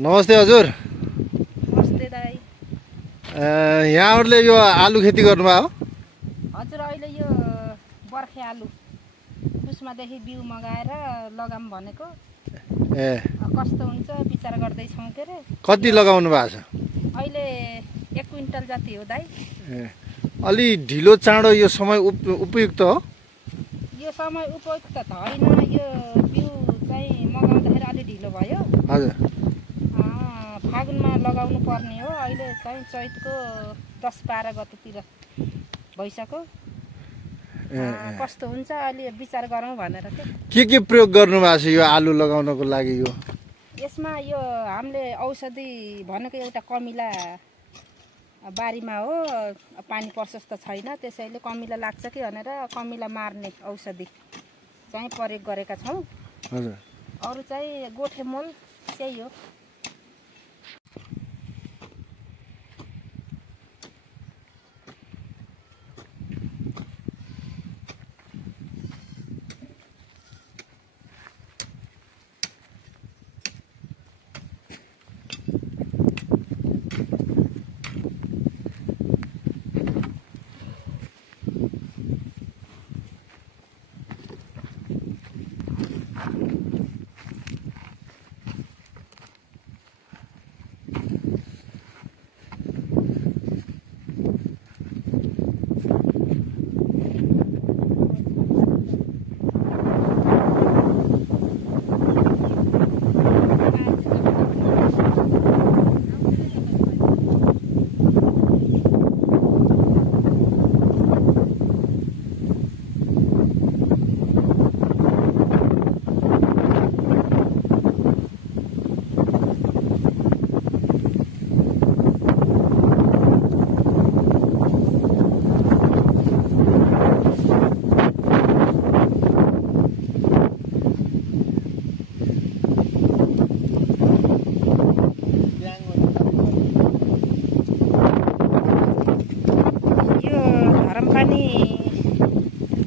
नमस्ते हजुर। नमस्ते दाइ। यहाँहरूले यो आलु खेती गर्नुभयो? हजुर, अहिले यो बर्खे आलु कुस्मादेखि बिउ मगाएर लगाम भनेको। कस्तो हुन्छ विचार गर्दैछौँ के रे। कति लगाउनु भएको छ? अहिले 1 क्विन्टल जति हो दाइ। अलि ढिलो चाँडो यो समय उपयुक्त हो? यो समय उपयुक्त त होइन, यो बिउ चाहिँ मगाउँदाखेरि अलि ढिलो भयो। हजुर, फागुनमा लगाउनु पर्ने हो। अहिले चाहिँ चैतको 10-12 गतेतिर भइसक्यो। कस्तो हुन्छ अलि विचार गरौँ भनेर के प्रयोग गर्नु भएको छ यो आलु लगाउनको लागि? यसमा यो हामीले औषधि भनेको एउटा कमिला बारीमा हो, पानी प्रशस्त छैन, त्यसैले कमिला लाग्छ कि भनेर कमिला मार्ने औषधि चाहिँ प्रयोग गरेका छौँ। हजुर, अरू चाहिँ गोठे मल त्यही हो।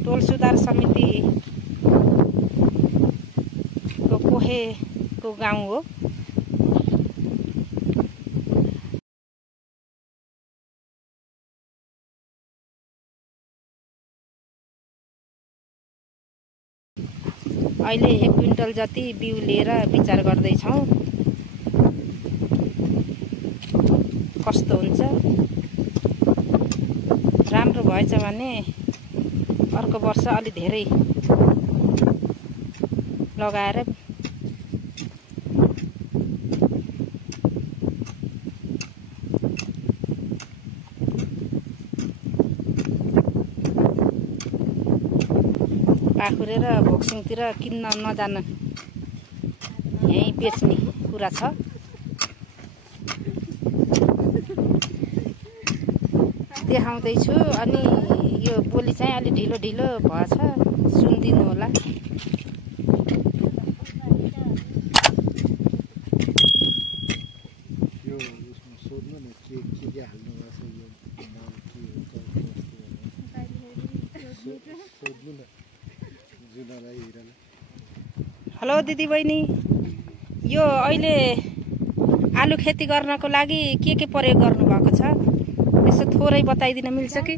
टोल सुधार समितिको कोहेको गाउँ हो। अहिले 1 क्विन्टल जति बिउ लिएर विचार गर्दैछौँ कस्तो हुन्छ। राम्रो भएछ भने अर्को वर्ष अलि धेरै लगाएर पाखुरे र भोक्सिङतिर किन्न नजान यहीँ बेच्ने कुरा छ। देखाउँदैछु। अनि यो बोली चाहिँ अलि ढिलो ढिलो भएछ, सुनिदिनु होला। हेलो दिदी बहिनी, यो अहिले आलु खेती गर्नको लागि के प्रयोग गर्नु भएको छ यसो थोरै बताइदिन मिल्छ कि?